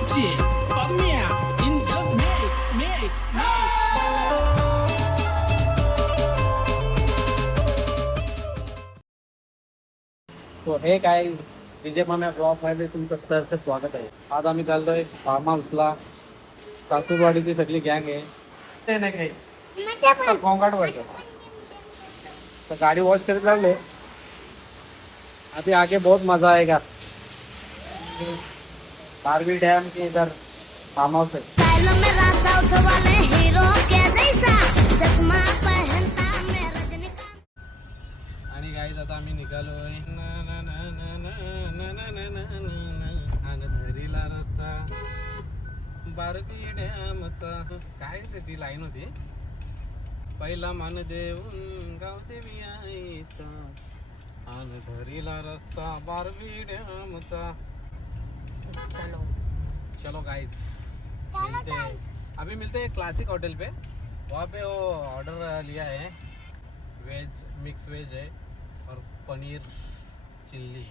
DJ Pamia in the mix. So हे काय DJ माम्या blog मध्ये तुमचं सहर्ष स्वागत आहे. आज आम्ही चाललोय फार्म हाऊसला. सासूरवाडीची सगळी गँग आहे. ते नाही काही कोंगाट व्हायचं तर गाड़ी वॉश करके लग ले. अभी आगे बहुत मजा आएगा. बारवी डैम के इधर फार्म हाउस है. आणि गाईज आता आम्ही निघालोय. धरीला रस्ता बारवी डॅमचा. काय ती लाईन होती. पहिला मान देऊन गाव देवी आईचा आणि धरीला रस्ता बारवी डॅमचा. चलो गाइस मिलते हैं. अभी मिलते हैं क्लासिक होटल पे. वहाँ पे वो ऑर्डर लिया है. वेज मिक्स वेज है और पनीर चिल्ली.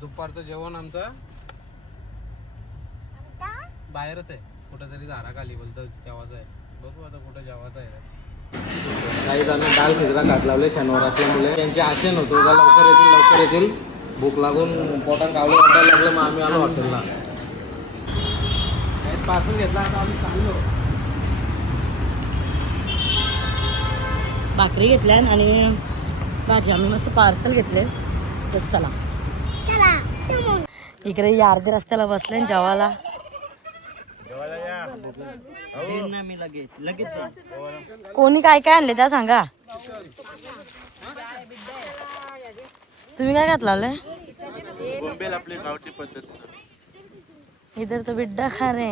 दुपारचं जेवण आमचं बाहेरच आहे. कुठेतरी झाडाखाली बोलतो जेवायचं आहे. बघू आता कुठं जेवायचं आहे. काही जण डाळ खिचडा काट लावले शनिवार असल्यामुळे त्यांचे आशे नव्हते का लवकर येतील. भूक लागून पोटात कावलं वाटायला लागलं. मग आम्ही आलो हॉटेलला. पार्सल घेतला. आता आम्ही चाललो. भाकरी घेतल्या आणि भाजी आम्ही मस्त पार्सल घेतले. तर चला इकडे या अर्ध्या रस्त्याला बसले जेवायला. कोणी काय काय आणले त्या सांगा. तुम्ही काय घातला आपली गावठी पद्धत. इधर तो बिड्डा खा रे.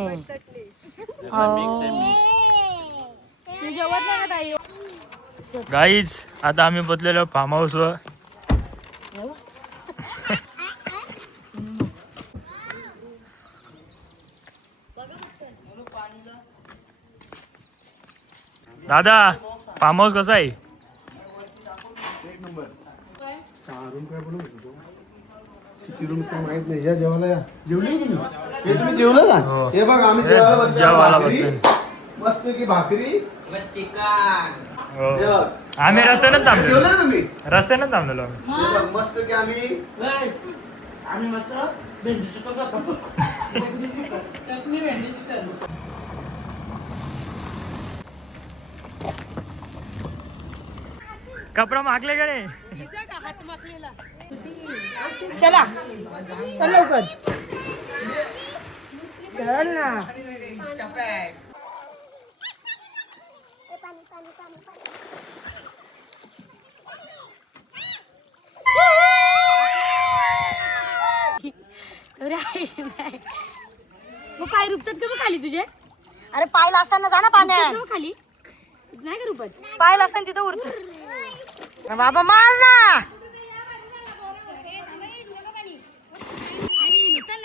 गाईज आता आम्ही बदलेलो फार्म हाऊस वर. दादा फार्म हाऊस कसा आहे. माहित नाही. या जेवायला या. जेवले तुम्ही. हे तुम्ही जेवलं का. हे बघ आम्ही जेवायला बसलो. मस्त की भाकरी आम्ही रस्त्यानं थांबलो. जेवलं का तुम्ही. रस्त्यानं थांबलेलो हे बघ मस्त की आम्ही कपडा मागले का नाही. चला चल लवकर चल ना. मग काय रुपतात का मग खाली तुझे. अरे पायला असताना जा ना पाण्यात. मग खाली नाही का रुपत. पायला असताना तिथं उडत. बाबा मार ना.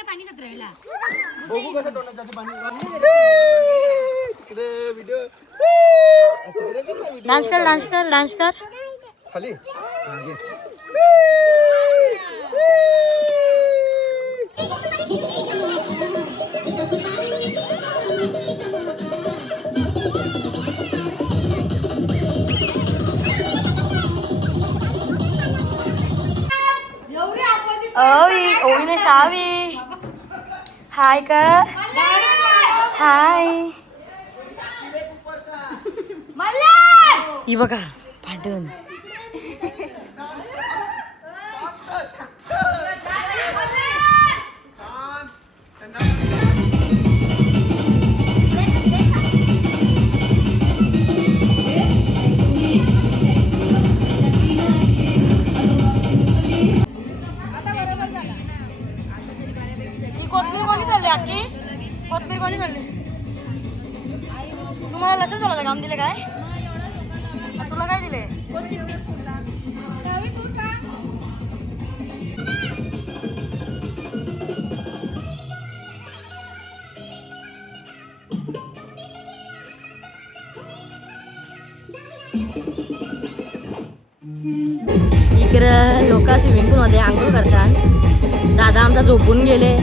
पाणी कचरायला बघू कसं तोंडात जाते पाणी. तिकडे व्हिडिओ डान्स कर डान्स कर डान्स कर. खाली. ओवीने सावी हाय कर. हाय. ही बघा भांडण. कोथमीर कोणी चालली आखी. कोथमीर कोणी चालली. तुम्हाला लसूण झालं काम दिले काय. तुला काय दिले. इकडं लोक स्विमिंग पूल मध्ये आंघोळ करतात. दादा आमचा झोपून गेले.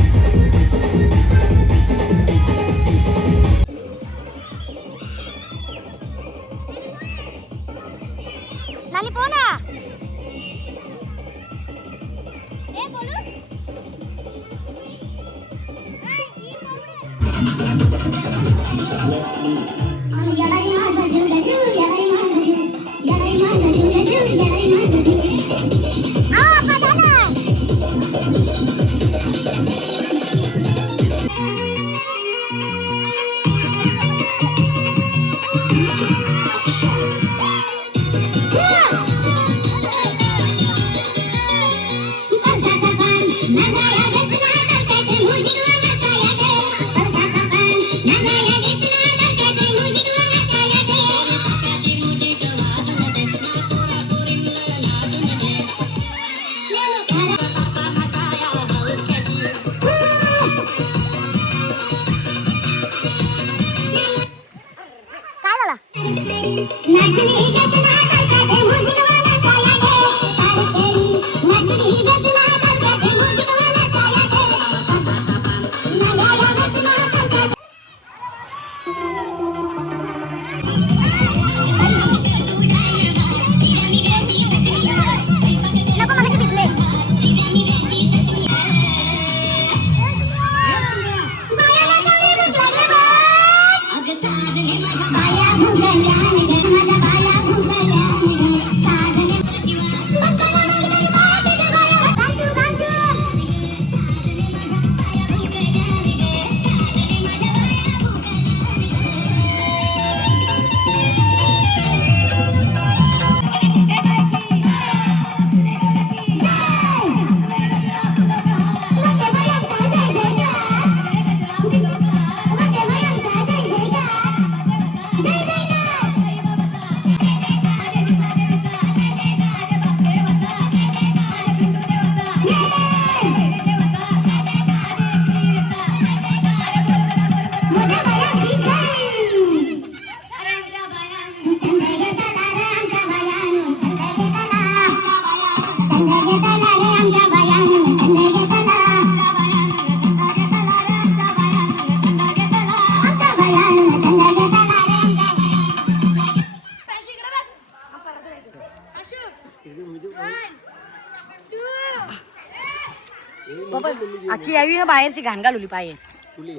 आखी यावी ना बाहेरची घाण घालवली पाहिजे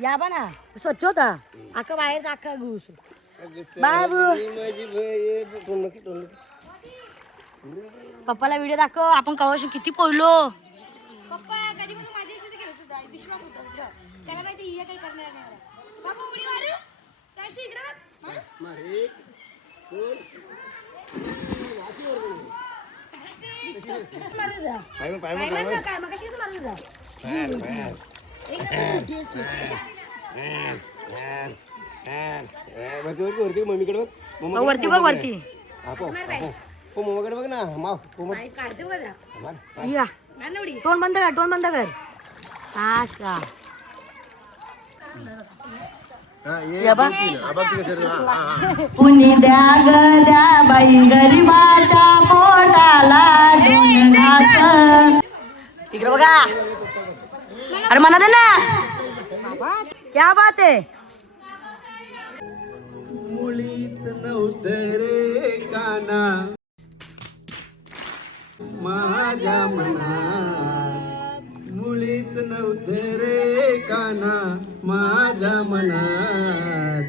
या बा ना स्वच्छ होता अख्खा बाहेरचा अख्खा घुस बाबू पप्पाला व्हिडिओ दाखव आपण कवाशी किती पडलो पप्पा कधी पण माझ्याशी खेळत होता विश्वास होता तुझा. त्याला माहिती ही काही करणार नाही मला. बाबा उडी मारू त्याशी इकडे बघ. मारू जा. पायमन ना काय मग कशी मारू जा. मम्मीकडे बघ वरती बघ वरती मम्माकडे बघ ना माव काढते बघा. या टोन बंद कर असा कुणी द्या ग द्या बाई गरीबाच्या पोटाला दोन घास. इकडे बघा अरे म्हणा दे ना क्या बात आहे. मुळीच नव्हतं रे काना माझ्या मनात मुळीच नव्हतं रे काना माझ्या मनात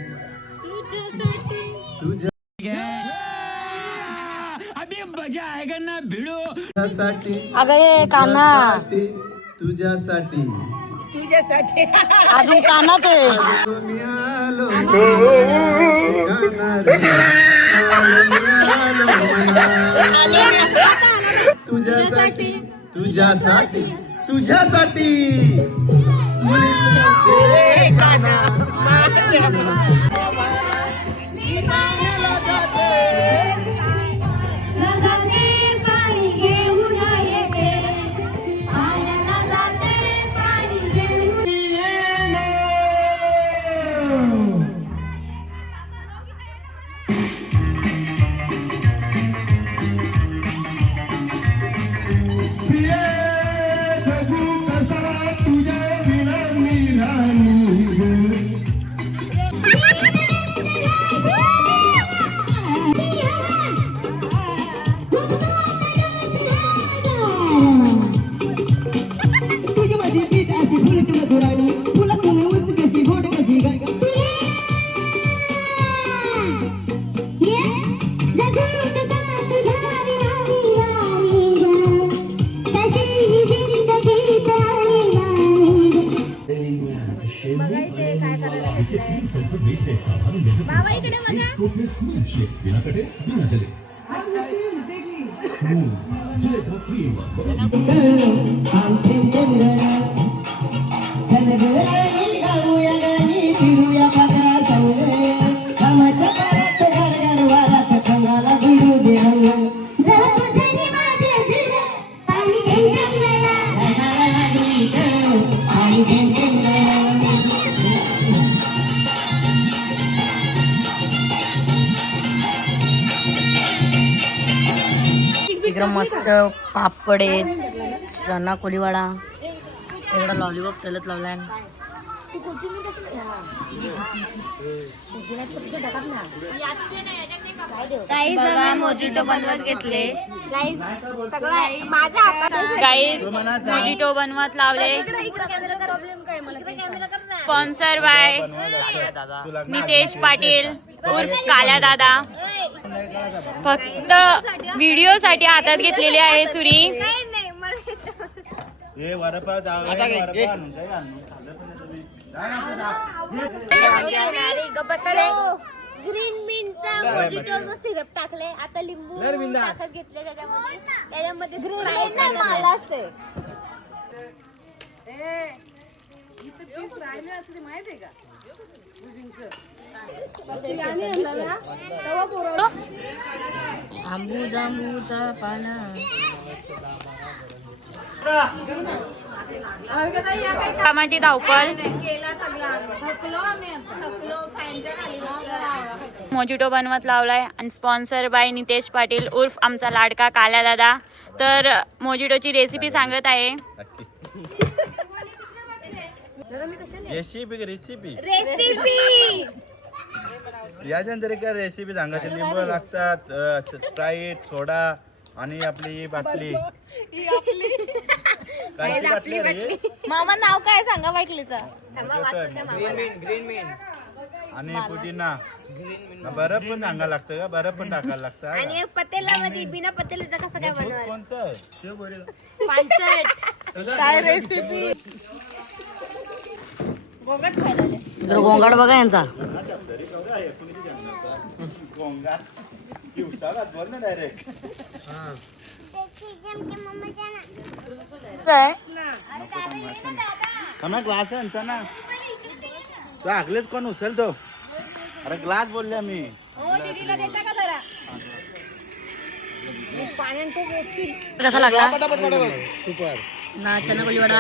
अभी मजा आएगा ना भिड़ो. तुझ्यासाठी अगं ये कान्हा तुझ्यासाठी अजून कानाच आहे. मी आलो काना रे, आलो मी आलो मना. तुझ्यासाठी मुळीच नव्हते रे काना माझ्या मनात. जगू कसा तुझ्या बाबा इकडे बघा. इकडं मस्त पापड आहेत, चना कोलीवाडा, इकडं लॉलीपॉप तेलत लावलाय. गाईज मोजिटो बनवत घेतले. गाईज सगळं माझ्या हातात. गाईज मोजिटो बनवत लावले. स्पॉन्सर बाय नितेश पाटील उर्फ काल्या दादा. फक्त व्हिडिओ साठी हातात घेतलेली आहे सुरी. ग्रीन मिंटचा मोजिटो जो सिरप टाकले, आता लिंबू टाकत घेतले त्याच्यामध्ये स्प्राइट नाही मालाच आहे. आंबू जांबूचा पाना. कामाची धावपळ. मोजिटो बनवत लावलाय आणि स्पॉन्सर बाय नितेश पाटील उर्फ आमचा लाडका काल्या दादा. तर मोजिटोची रेसिपी सांगत आहे. रेसिपी याच्यानंतर एक रेसिपी सांगायची. लिंबू लागतात, स्प्राईट, सोडा आणि आपली ही बाटली. मामा नाव काय सांगा बाटलीचं. आणि पुदिना. बरफ पण सांगायला लागतं का? बरफ पण टाकायला लागतं. आणि पतेलामध्ये बिना पतेलाचं कसं काय बनवायचं. कोणतं शेव बरेल. काय रेसिपी. इकडं गोंगाट बघा यांचा. ग्लास आहे ना तो आगलेच कोण उचलतो. अरे ग्लास बोलले मी. कसा लागला सुपर. ना चना कोलीवाडा.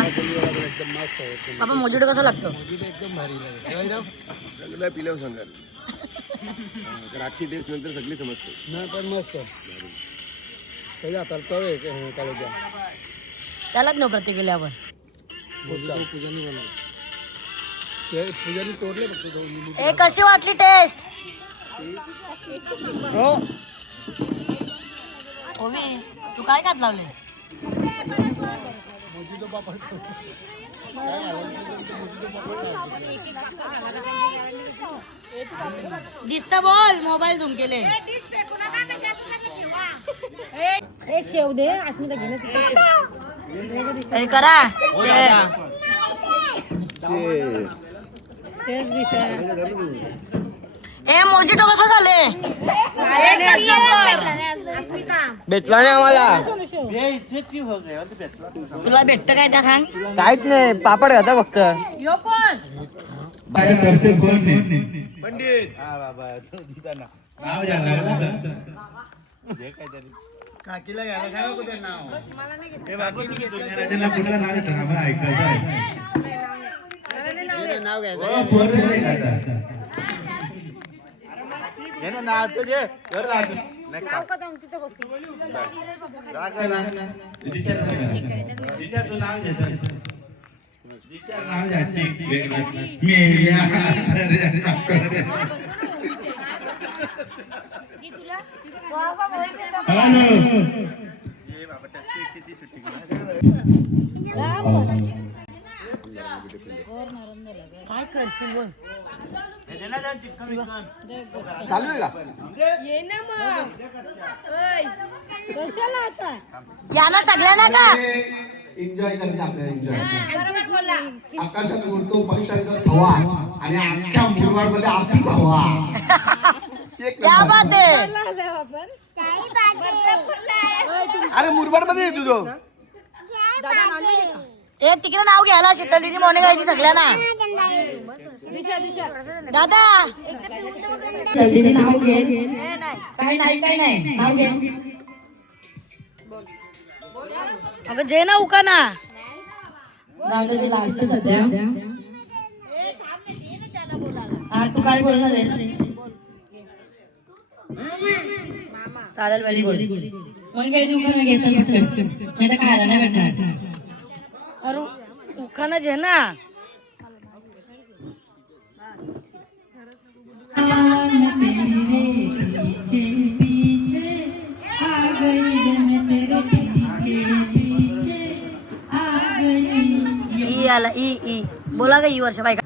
बाबा मोजिटो कसा लागतो. सगळं पिल्यावर सांगाल. रातची टेस्ट नंतर सगळी समजते. नाही पण मस्त. त्याच्या हाताला चव आहे कालेच्या. त्यालाच नेऊ प्रत्येक आपण. पूजानी तोडले फक्त. ए कशी वाटली टेस्ट. ओमे तू काय खात लावले. दिसत बोल मोबाईल झूम केले. शेव दे अस्मिता घेणे करा. ए मोजिटो कसं झाले. भेटला नाही आम्हाला. तुला भेटत काय त्या सांग. काहीच नाही. पापड घाता फक्त. यो कोण. पंडित. हा बाबा काकीला घ्यायला काय कुठे नाव. नाव घ्यायचं. नाव तो दे. काय करशील बोल. चालू आहे का. कशाला आता याला सगळ्यांना का. एन्जॉय करते आपल्याला. एन्जॉय आकाशात उडतो पक्ष्यांचा थवा आणि अख्ख्या मुरबाड मध्ये आपलीच हवा. क्या बात आहे. अरे मुरबाड मध्ये येतो तो. ए तिकडे नाव घ्यायला शीतलीने मोने गायची सगळ्यांना. दादा शीतलीने नाव घे. काय नाही नाव घे. अगं जे ना उका ना लास्ट सध्या. हा तू काय बोलणार आहेस. चालेल वेरी गुड. मग काही उका मी घ्यायचं नाही तर खायला नाही भेटणार. अरे उखाना जे ना ई आला ई बोला का ई वर्ष बायका.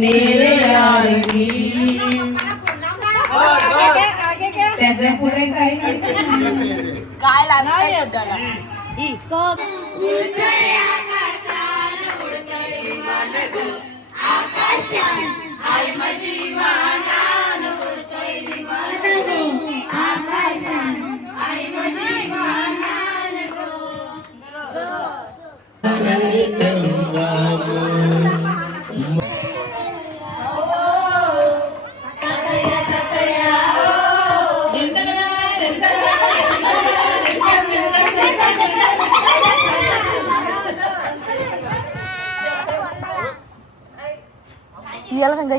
मेरे यार की त्याच्या पुढे काही काय लागणार शब्दाला.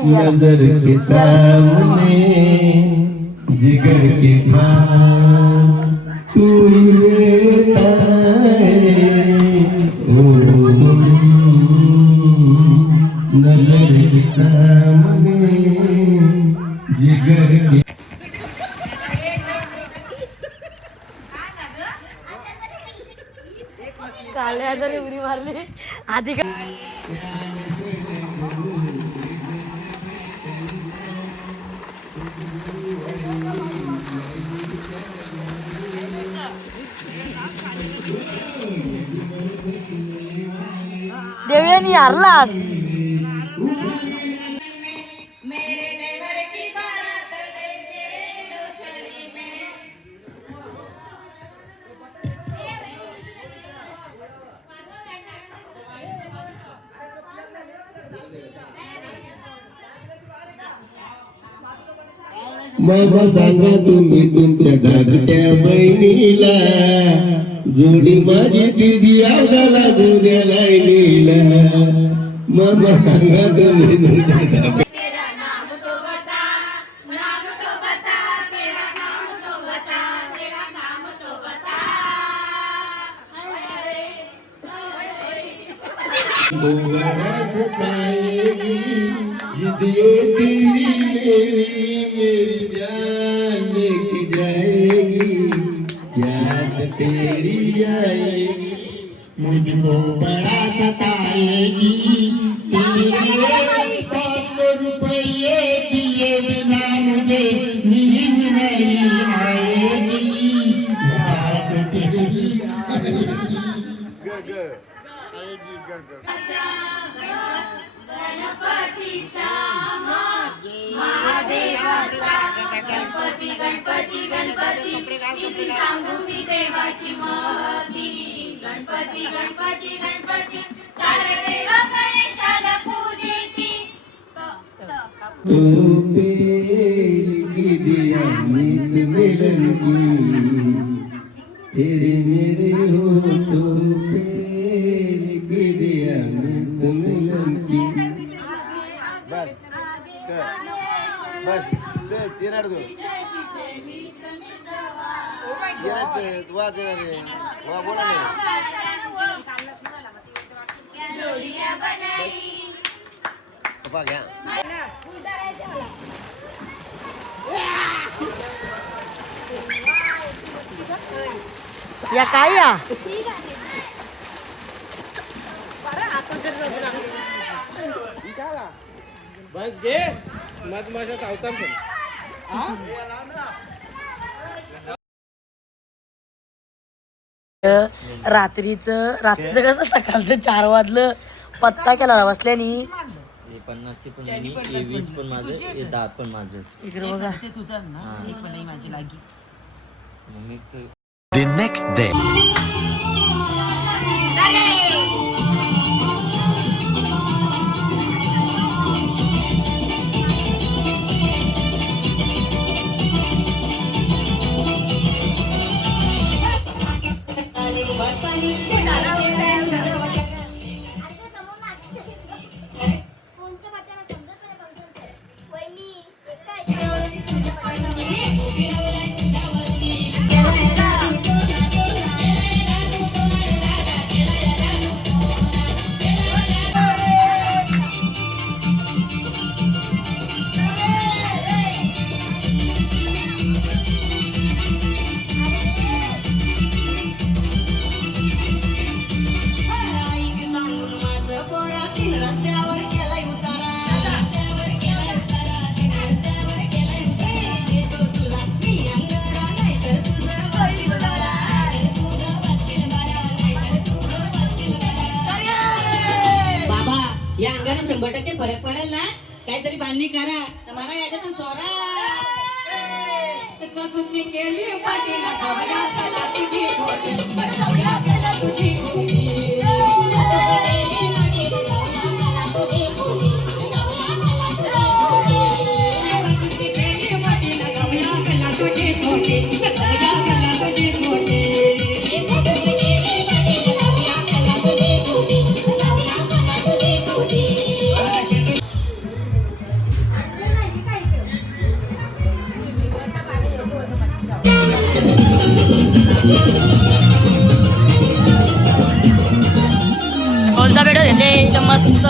नजर के सामने जिगर के पास तू ही रहता है ओ नजर के सामने जिगर के. काल्या जरी उडी मारली आधी का. देवयानी हारलास. मामा सांगा तुम्ही तुमच्या धाकट्या बहिणीला जोडी माझी तिची आगाला दुऱ्या लाईनीला. मामा सांगा तुम्ही तुमच्या मेरी जान लेके जाएगी याद तेरी आएगी मुझको बड़ा सताएगी तेरे 500 रुपये दिए बिना मुझे नींद नहीं आएगी याद तेरी गणपती गणपती किती सांगू मी देवाची महती. गणपती गणपती गणपती सारे देव गणेशाला पूजिती. मिलन की तेरे मेरे होठों पे लिख दिया मिलन की. बस बस येणार तू बोला या काय या बस घे मधमाशा चावतात पण रात्रीचं कसं सकाळचं 4 वाजलं पत्ता केला बसल्यानी 50ची पण आणि 20 पण माझं 10 पण माझं इकडे बघा The next day. या अंगाने 100% फरक पडेल ना काहीतरी बांधणी करा तर मला याच्यातून सोरा केली कोणता भेटत येते इथं मस्त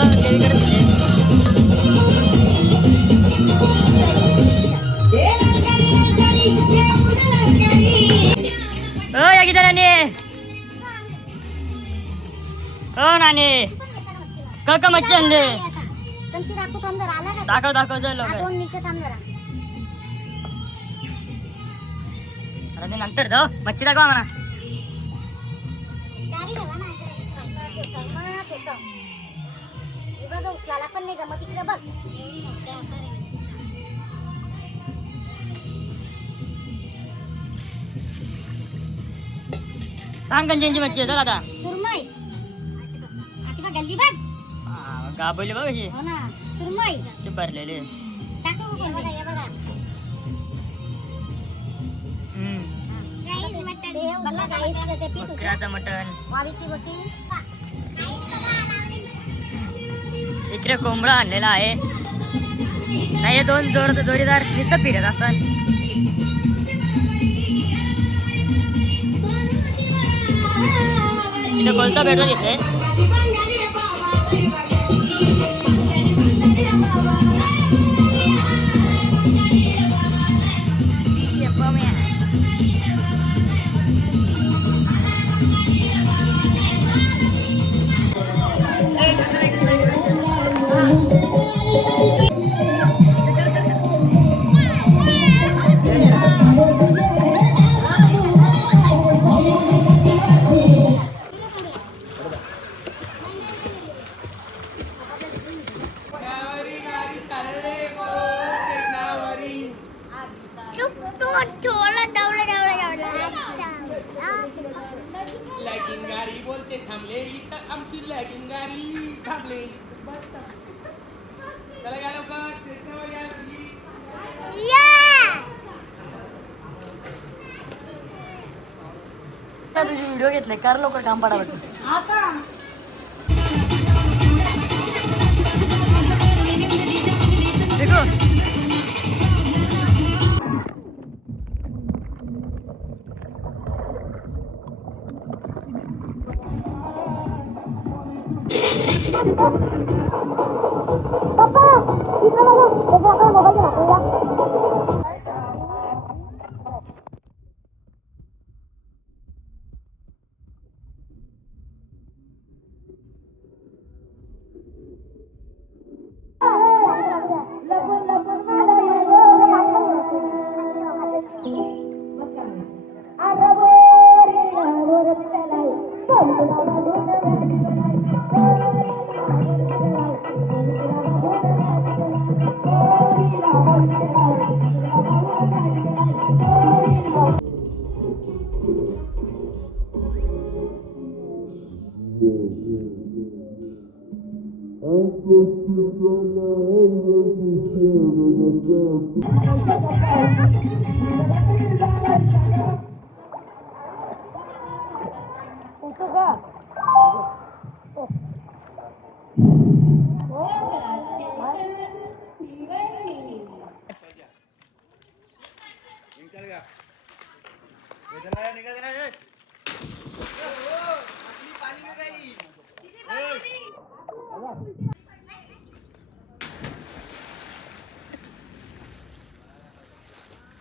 या किती नाणे नाणे का मच्छी आणले दाखव जर लोक अरे नंतर जाऊ मच्छी दाखवा म्हणा उचलायला पण नाही जमत इकडे बघ सांग कंचनची मच्छी आहे आता सुरमई आता बघ गल्ली बघ गाबवली बघ कशी हो ना सुरमई ते भरलेले टाकू हे बघा हे बघा गाईस मटण बघा गाईस ते पीस बकऱ्याचं मटण वावीची बोटी इकडे कोंबडा आणलेला आहे नाही हे 2 जोडीदार नुसतं फिरत असतात इथे कोळसा भेटत येते लॅगिंग गाडी बोलते थांबले इथं आमची लॅगिंग गाडी थांबले चला या लवकर स्टेशनवर या तुझी व्हिडिओ घेतले कर लवकर काम पडावं पप्पा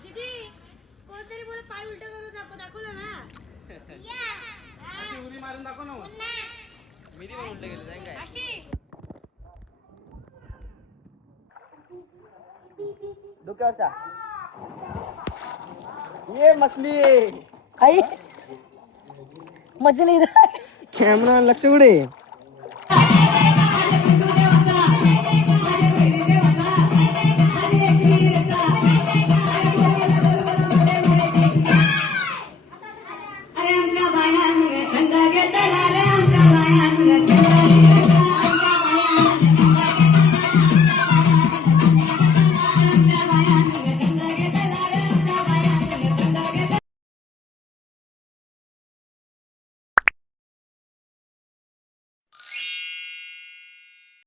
दीदी कोणतरी बोलत पाय उलट करून दाखवलं ना उडी मारून दाखव ना मिरी पण उलट गेलं जाईल काय अशी डोक्यावरचा ये मछली काही मजा नाही कॅमेरा लक्ष कुठे